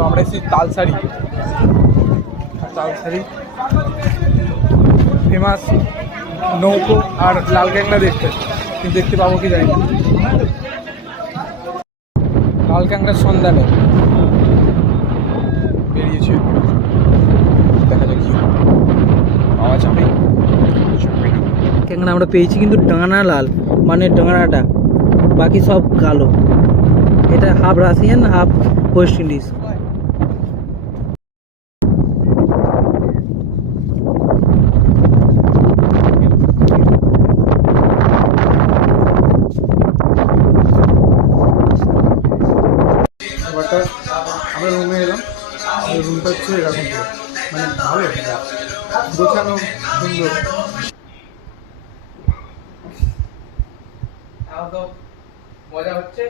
তো আমরা এসেছি তালসারি। তালসারি ফেমাস নৌকো আর লাল ক্যাংড়া দেখতে, কিন্তু দেখতে পাবো কি জানি না। লাল ক্যাংড়ার সন্ধানে বেরিয়েছে, দেখা যাক কি পাওয়া যাবে। ক্যাংড়া আমরা পেয়েছি, কিন্তু ডানা লাল, মানে ডানাটা, বাকি সব কালো। এটা half Russian half West Indies. ব্যাপারটা আমরা রুমে এলাম, রুমটা হচ্ছে এরকম, মানে ভালো গোছানো সুন্দর। মজা হচ্ছে।